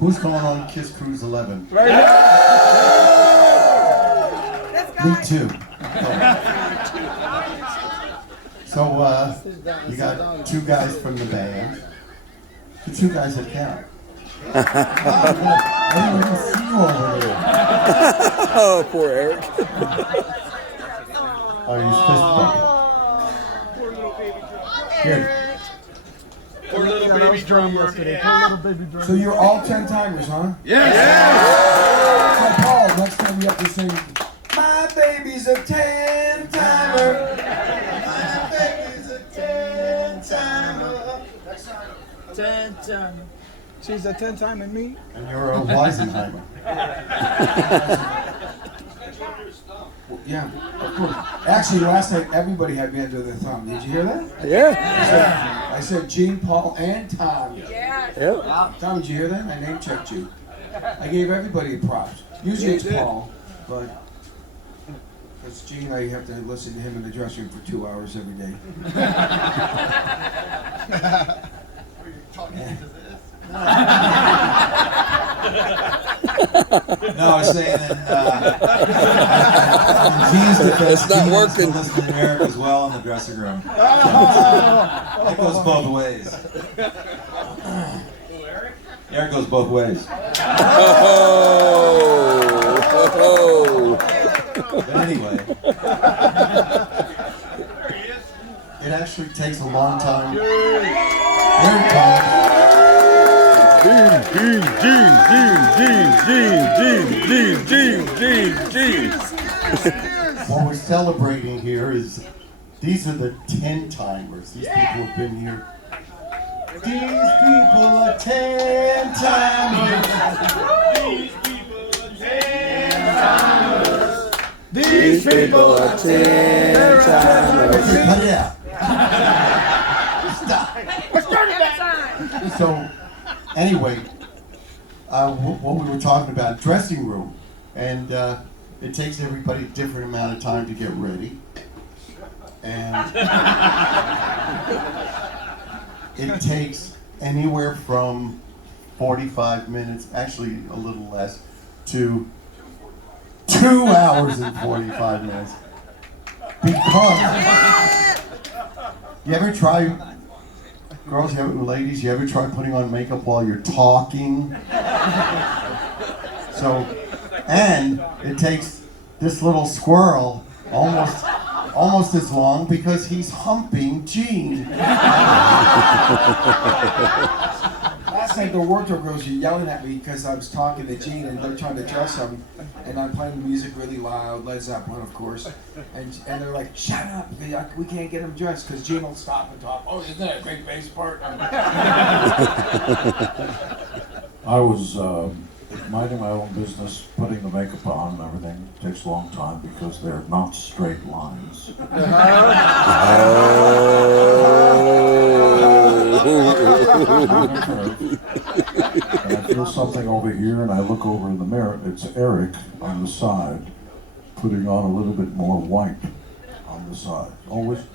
Who's going on Kiss Cruise 11? Right Me too. So, you got two guys from the band. The two guys that count. I didn't even see you over there. Oh, poor Eric. Oh, he's fist bumping. Here. Poor little baby drummer. So you're all 10 timers, huh? Yes. So Paul, next time you have to sing, my baby's a 10 timer. My baby's a 10 timer. 10 timer. She's a 10 timer me. And you're a Weisenheimer. Well, yeah, of course. Actually, last night everybody had me under their thumb. Did you hear that? Yeah. I said Gene, Paul, and Tom. Yes. Yeah. Tom, did you hear that? I name checked you. I gave everybody props. Usually it's Paul, but because Gene, I have to listen to him in the dressing room for 2 hours every day. No, I was saying that Gene's defense, It's not Gene working. listening to Eric as well in the dressing room. It goes both ways. Eric goes both ways. Oh. But anyway, it actually takes a long time. Here it comes. What we're celebrating here is these are the 10 timers. These people have been here. These people are 10 timers. These people are 10 timers. These people are 10 timers. Cut it out. Stop. So, anyway, what we were talking about, dressing room, and it takes everybody a different amount of time to get ready, and it takes anywhere from 45 minutes, actually a little less, to 2 hours and 45 minutes, because you ever try, girls, ladies, you ever try putting on makeup while you're talking? So, and it takes this little squirrel almost as long because he's humping Gene. Last night the wardrobe girls were yelling at me because I was talking to Gene and they're trying to dress him, and I'm playing the music really loud, Led Zeppelin of course, and they're like, shut up, we can't get him dressed because Gene will stop and talk. Oh, isn't that a great bass part? I was minding my own business, putting the makeup on and everything. It takes a long time because they're not straight lines. And I feel something over here, and I look over in the mirror. It's Eric on the side, putting on a little bit more white on the side. Always,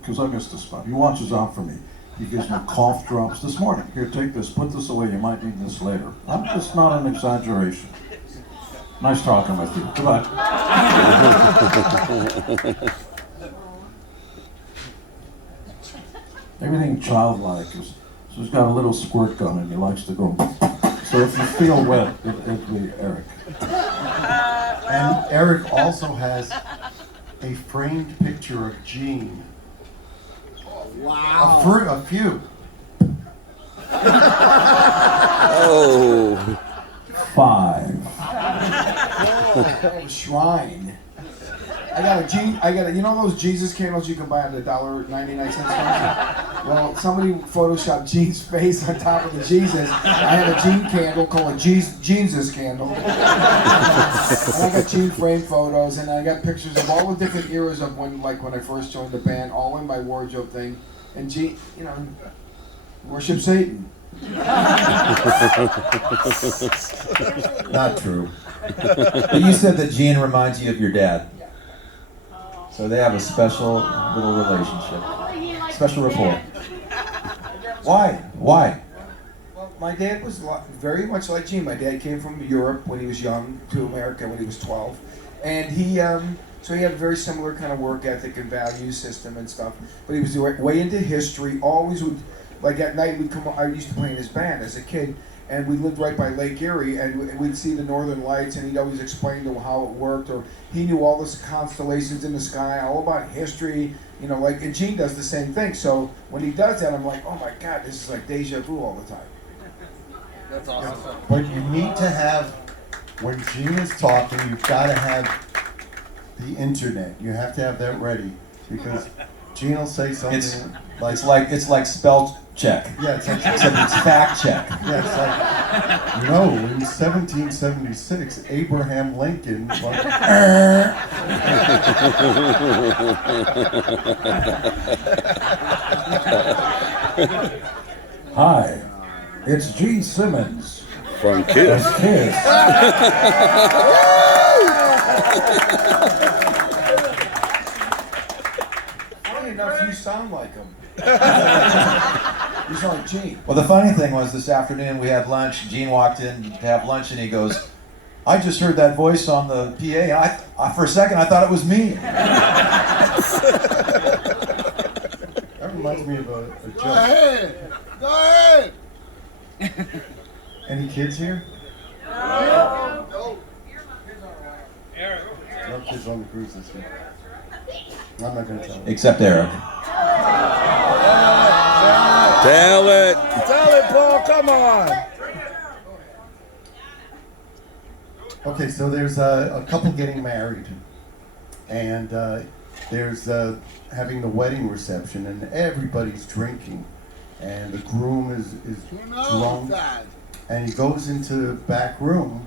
because I missed a spot. He watches out for me. He gives me cough drops this morning. Here, take this. Put this away. You might need this later. It's not an exaggeration. Nice talking with you. Goodbye. Everything childlike is. So he's got a little squirt gun and he likes to go. So if you feel wet, it'll be Eric. And Eric also has a framed picture of Gene. Wow. A few. Oh. 5. A shrine. I got a, you know those Jesus candles you can buy at the $1.99 store? Well, somebody photoshopped Gene's face on top of the Jesus. I have a Gene candle called a Jesus candle. And I got Gene frame photos, and I got pictures of all the different eras of when I first joined the band, all in my wardrobe thing. And Gene, worship Satan. Not true. But you said that Gene reminds you of your dad. So they have a special little relationship. Special rapport. Why? Why? my dad was very much like Gene. My dad came from Europe when he was young to America when he was 12, and so he had a very similar kind of work ethic and value system and stuff. But he was way into history. Always would, like at night we'd come. I used to play in his band as a kid, and we lived right by Lake Erie, and we'd see the Northern Lights, and he'd always explain to how it worked, or he knew all the constellations in the sky, all about history. Like, and Gene does the same thing. So when he does that, I'm like, oh my God, this is like deja vu all the time. That's awesome. But you need to have, when Gene is talking, you've got to have the internet. You have to have that ready, because Gene will say something It's like spell check. Yeah, it's like, Except it's fact check. yeah, it's like, no, in 1776, Abraham Lincoln, like, Hi, it's Gene Simmons. From Kiss. That's Kiss. Funny enough, you sound like him. You sound like Gene. Well, the funny thing was this afternoon we had lunch. Gene walked in to have lunch and he goes, I just heard that voice on the PA and I for a second I thought it was me. that reminds me of a Go joke. ahead. Go ahead. Any kids here? No. No kids on the cruise this week. I'm not going to tell them. Except Eric. Tell it. Tell it, Paul. Come on. Okay, so there's a couple getting married, and there's having the wedding reception, and everybody's drinking, and the groom is drunk, and he goes into the back room,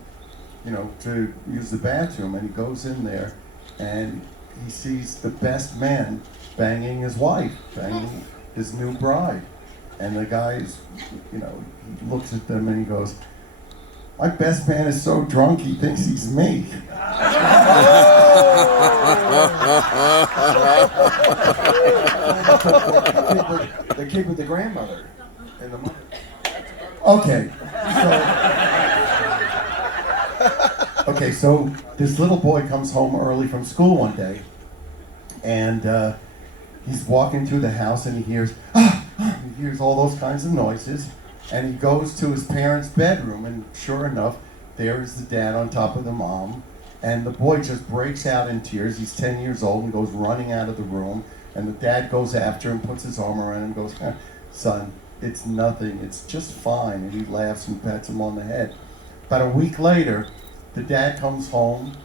to use the bathroom, and he goes in there, and he sees the best man banging his wife, banging his new bride, and the guy's, he looks at them and he goes, my best man is so drunk he thinks he's me. The kid with the grandmother and the mother. So this little boy comes home early from school one day, and he's walking through the house and he hears all those kinds of noises, and he goes to his parents' bedroom, and sure enough, there is the dad on top of the mom, and the boy just breaks out in tears. He's 10 years old and goes running out of the room, and the dad goes after him, puts his arm around him, and goes, son, it's nothing, it's just fine, and he laughs and pats him on the head. About a week later, the dad comes home,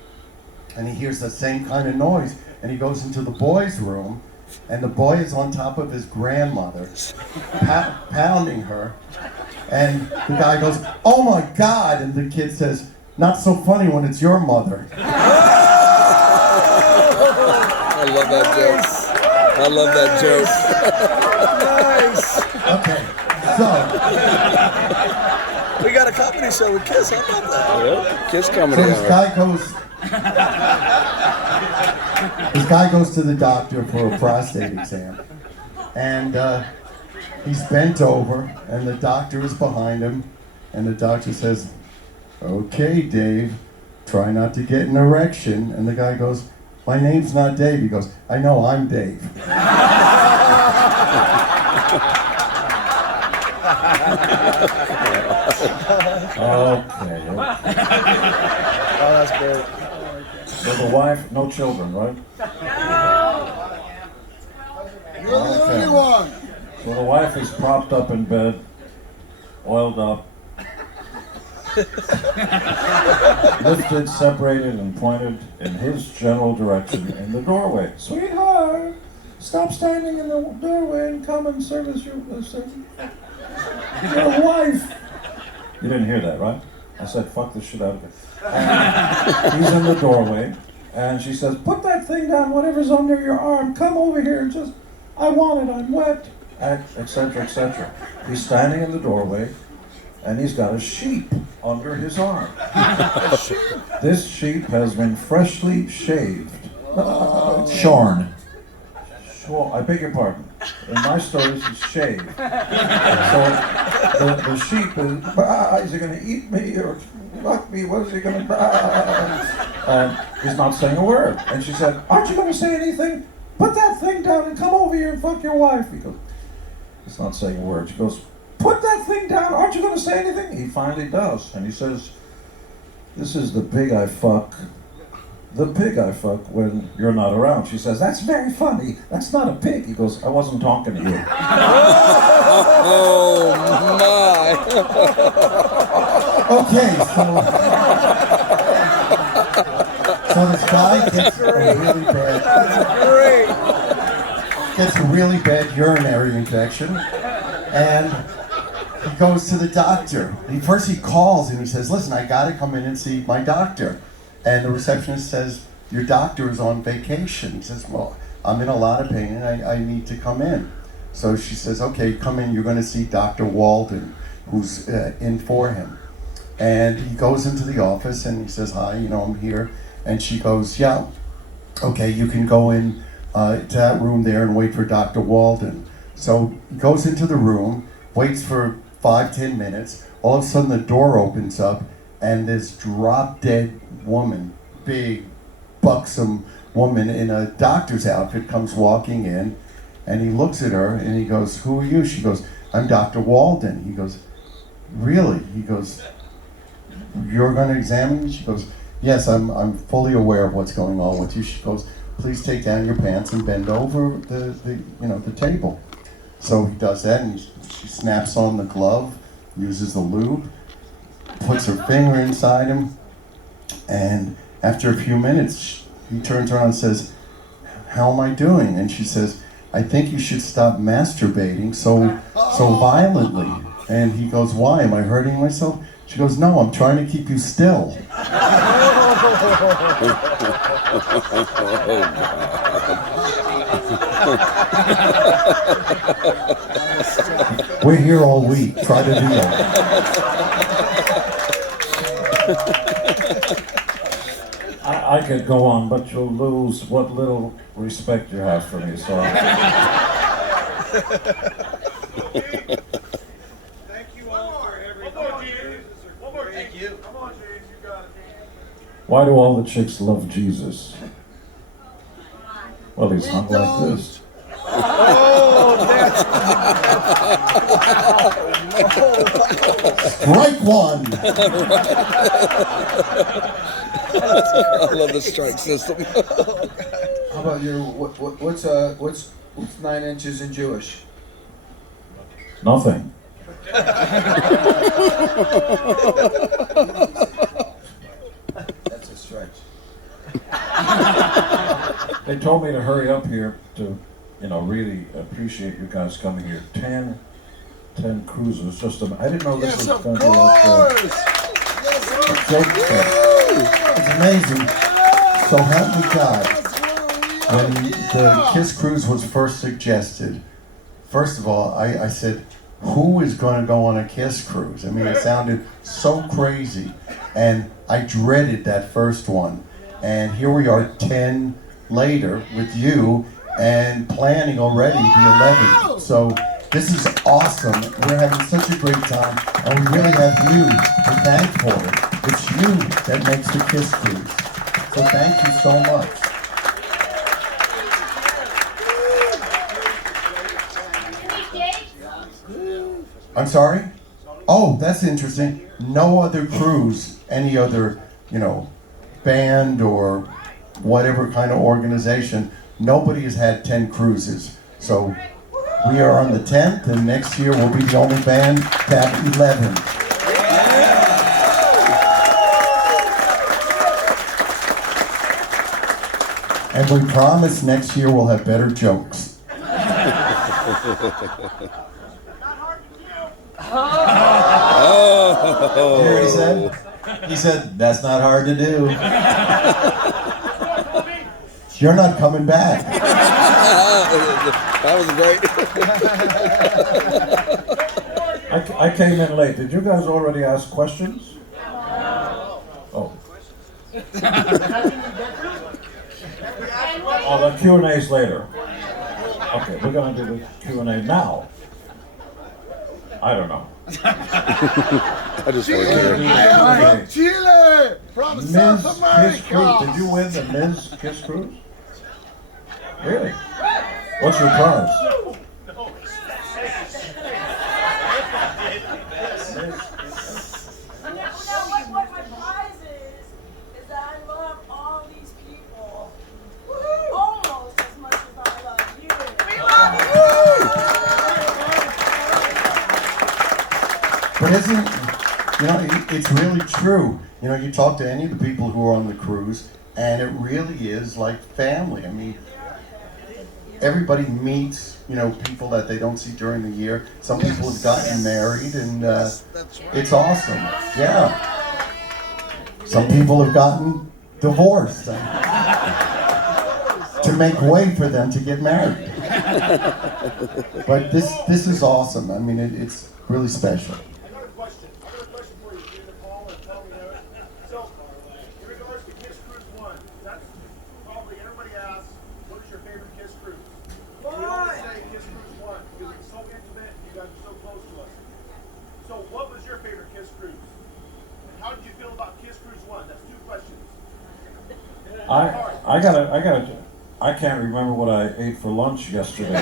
and he hears the same kind of noise, and he goes into the boy's room, and the boy is on top of his grandmother, pounding her, and the guy goes, oh my God, and the kid says, not so funny when it's your mother. I love that joke. I love that joke. Nice. Okay, so We got a comedy show with Kiss. How about that? Yeah, Kiss comedy this hour. guy goes to the doctor for a prostate exam, and he's bent over, and the doctor is behind him, and the doctor says, okay, Dave, try not to get an erection. And the guy goes, my name's not Dave. He goes, I know, I'm Dave. Okay. Oh, that's great. So the wife, no children, right? You're the only one. So the wife is propped up in bed, oiled up, lifted, separated, and pointed in his general direction in the doorway. Sweetheart, stop standing in the doorway and come and service your wife. You didn't hear that, right? I said, fuck this shit out of it. And he's in the doorway, and she says, put that thing down, whatever's under your arm. Come over here and just, I want it, I'm wet. Etc., etc. He's standing in the doorway, and he's got a sheep under his arm. This sheep has been freshly shaved. Shorn. swole. I beg your pardon. In my story, she's shaved. So the sheep is he going to eat me or fuck me? What is he going to And he's not saying a word. And she said, aren't you going to say anything? Put that thing down and come over here and fuck your wife. He goes, he's not saying a word. She goes, put that thing down. Aren't you going to say anything? He finally does. And he says, this is the pig I fuck. The pig I fuck when you're not around. She says, that's very funny. That's not a pig. He goes, I wasn't talking to you. Oh my! Okay, so this guy gets a really bad urinary infection, and he goes to the doctor. First he calls and he says, listen, I gotta come in and see my doctor. And the receptionist says, your doctor is on vacation. He says, well, I'm in a lot of pain and I need to come in. So she says, okay, come in, you're gonna see Dr. Walden, who's in for him. And he goes into the office and he says, hi, I'm here. And she goes, yeah, okay, you can go in to that room there and wait for Dr. Walden. So he goes into the room, waits for 5-10 minutes. All of a sudden the door opens up and this drop-dead woman, big, buxom woman in a doctor's outfit comes walking in, and he looks at her and he goes, who are you? She goes, I'm Dr. Walden. He goes, really? He goes, you're going to examine me? She goes, yes, I'm fully aware of what's going on with you. She goes, please take down your pants and bend over the table. So he does that, and she snaps on the glove, uses the lube, puts her finger inside him, and after a few minutes, he turns around and says, how am I doing? And she says, I think you should stop masturbating so violently. And he goes, why? Am I hurting myself? She goes, no, I'm trying to keep you still. We're here all week. Try to do that. I could go on, but you'll lose what little respect you have for me, so... Thank you all for everything. One more, thank you. Come on, James, you got it. Why do all the chicks love Jesus? Well, he's not like this. Strike one. I love the strike system. How about your what's 9 inches in Jewish? Nothing. That's a stretch. They told me to hurry up here to, really appreciate you guys coming here. 10 cruises. I didn't know this was going to be a joke thing. It's amazing. So help me God. When the Kiss Cruise was first suggested, first of all, I said, who is going to go on a Kiss Cruise? I mean, it sounded so crazy. And I dreaded that first one. And here we are 10 later with you and planning already the 11th. So this is awesome. We're having such a great time. And we really have you to thank for it. It's you that makes the Kiss Cruise. So thank you so much. I'm sorry? Oh, that's interesting. No other cruise, any other, band or whatever kind of organization, nobody has had 10 cruises. So we are on the 10th, and next year we'll be the only band to have 11. And we promise next year we'll have better jokes. You hear what he said? He said, that's not hard to do. You're not coming back. That was great. I came in late. Did you guys already ask questions? Oh. Oh, the Q&A's later. Okay, we're gonna do the Q&A now. I don't know. I just want to hear. From Chile, from South America. Kiss Cruise. Did you win the Ms. Kiss Cruise? Really? What's your prize? What my prize is that I love all these people almost as much as I love you. We love you! But isn't, it's really true. You talk to any of the people who are on the cruise, and it really is like family. I mean, everybody meets, people that they don't see during the year. Some people have gotten married, and it's awesome. Yeah. Some people have gotten divorced to make way for them to get married. But this is awesome. I mean, it's really special. I got a question for you, Jim and Paul and Tommy Harris. So, in regards to Kiss Cruise 1, that's probably everybody asks, what is your favorite Kiss Cruise? We always say Kiss Cruise 1 because it's so intimate and you guys are so close to us. So, what was your favorite Kiss Cruise? And how did you feel about Kiss Cruise 1? That's 2 questions. I can't remember what I ate for lunch yesterday.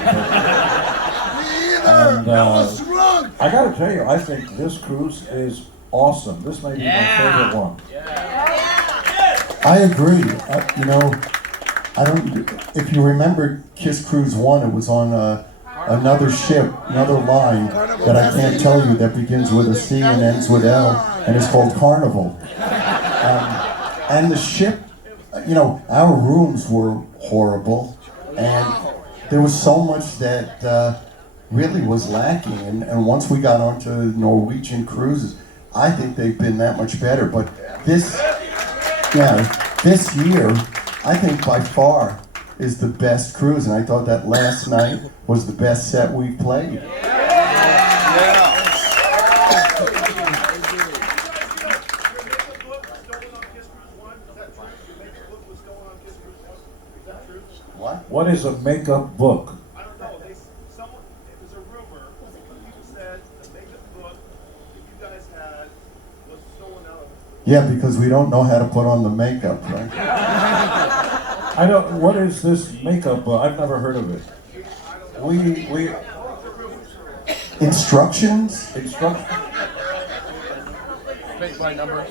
And I gotta tell you, I think this cruise is awesome. This may be my favorite one. I agree. I don't. If you remember Kiss Cruise 1, it was on another ship, another line that I can't tell you that begins with a C and ends with L, and it's called Carnival. And the ship, our rooms were horrible, and there was so much that really was lacking. And once we got onto Norwegian cruises, I think they've been that much better. But this year, I think by far is the best cruise, and I thought that last night was the best set we've played. What is a makeup book? I don't know. It was a rumor, but people said the makeup book that you guys had was stolen out of it. Yeah, because we don't know how to put on the makeup, right? What is this makeup book? I've never heard of it. Instructions? Fake my numbers.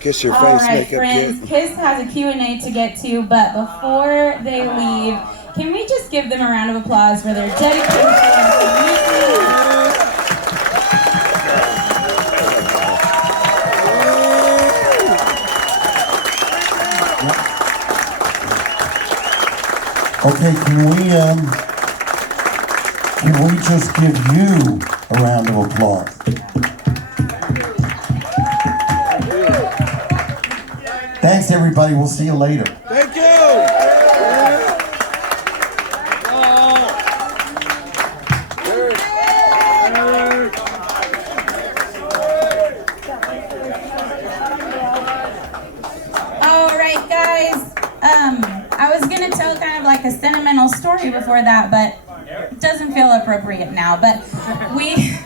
Kiss your All face, right, makeup friends, kit. Kiss has a Q&A to get to, but before they leave, can we just give them a round of applause for their dedication to music? Okay, can we just give you a round of applause? Thanks, everybody. We'll see you later. Thank you. All right, guys. I was gonna tell kind of like a sentimental story before that, but it doesn't feel appropriate now. But we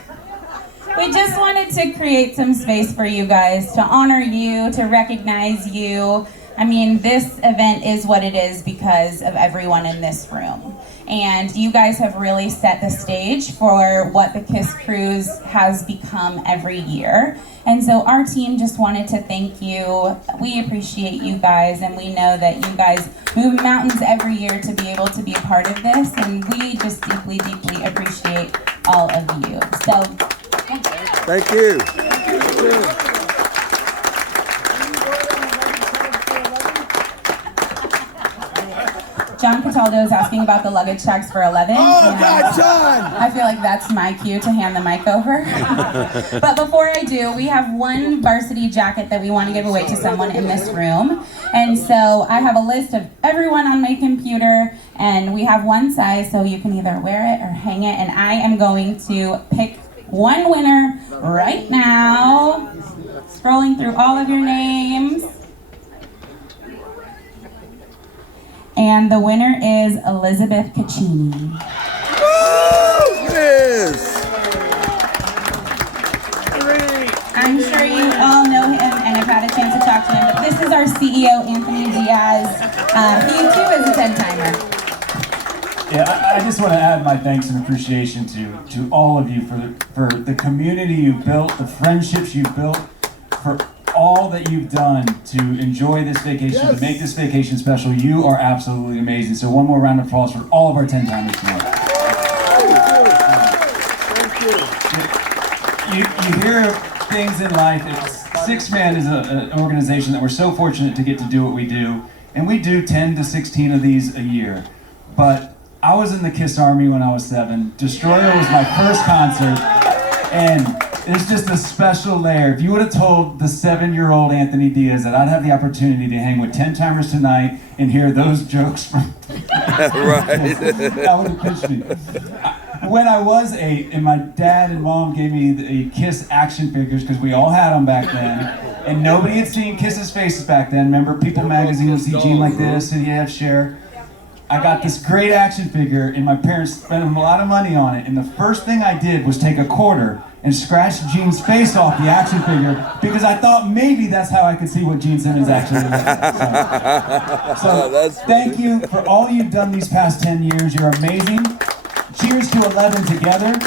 just wanted to create some space for you guys to honor you, to recognize you. I mean, this event is what it is because of everyone in this room. And you guys have really set the stage for what the Kiss Cruise has become every year. And so our team just wanted to thank you. We appreciate you guys, and we know that you guys move mountains every year to be able to be a part of this, and we just deeply, deeply appreciate all of you. So, Thank you. John Cataldo is asking about the luggage tags for 11. Oh, God, John! I feel like that's my cue to hand the mic over. But before I do, we have one varsity jacket that we want to give away to someone in this room. And so I have a list of everyone on my computer, and we have one size, so you can either wear it or hang it. And I am going to pick one winner right now. Scrolling through all of your names. And the winner is Elizabeth Caccini. Yes. I'm sure you all know him and have had a chance to talk to him, but this is our CEO, Anthony Diaz. He too is a 10-timer. Yeah, I just want to add my thanks and appreciation to all of you for the community you've built, the friendships you've built, for all that you've done to enjoy this vacation, to make this vacation special. You are absolutely amazing. So one more round of applause for all of our 10-timers tonight. You hear things in life. Six Man is an organization that we're so fortunate to get to do what we do, and we do 10 to 16 of these a year. But I was in the KISS Army when I was 7. Destroyer was my first concert, and it's just a special layer. If you would have told the 7-year-old Anthony Diaz that I'd have the opportunity to hang with 10-timers tonight and hear those jokes from Right. that would have pitched me. When I was 8, and my dad and mom gave me the KISS action figures, because we all had them back then, and nobody had seen KISS's faces back then. Remember, People magazine would see Gene like this, and you have Cher. I got this great action figure, and my parents spent a lot of money on it, and the first thing I did was take a quarter and scratch Gene's face off the action figure, because I thought maybe that's how I could see what Gene Simmons actually looked like. So thank you for all you've done these past 10 years. You're amazing. Cheers to 11 together,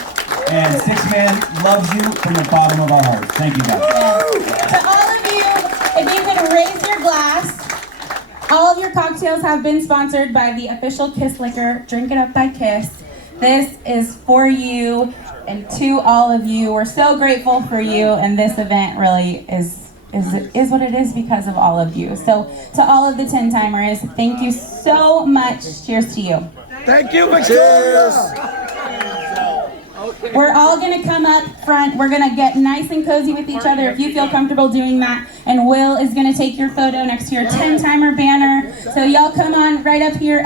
and 6 Man loves you from the bottom of our hearts. Thank you, guys. To all of you, if you could raise your glass. All of your cocktails have been sponsored by the official KISS liquor, Drink It Up by KISS. This is for you and to all of you. We're so grateful for you, and this event really is what it is because of all of you. So to all of the 10-timers, thank you so much. Cheers to you. Thank you, Victoria. We're all gonna come up front. We're gonna get nice and cozy with each other if you feel comfortable doing that. And Will is gonna take your photo next to your 10-timer banner. So y'all come on right up here.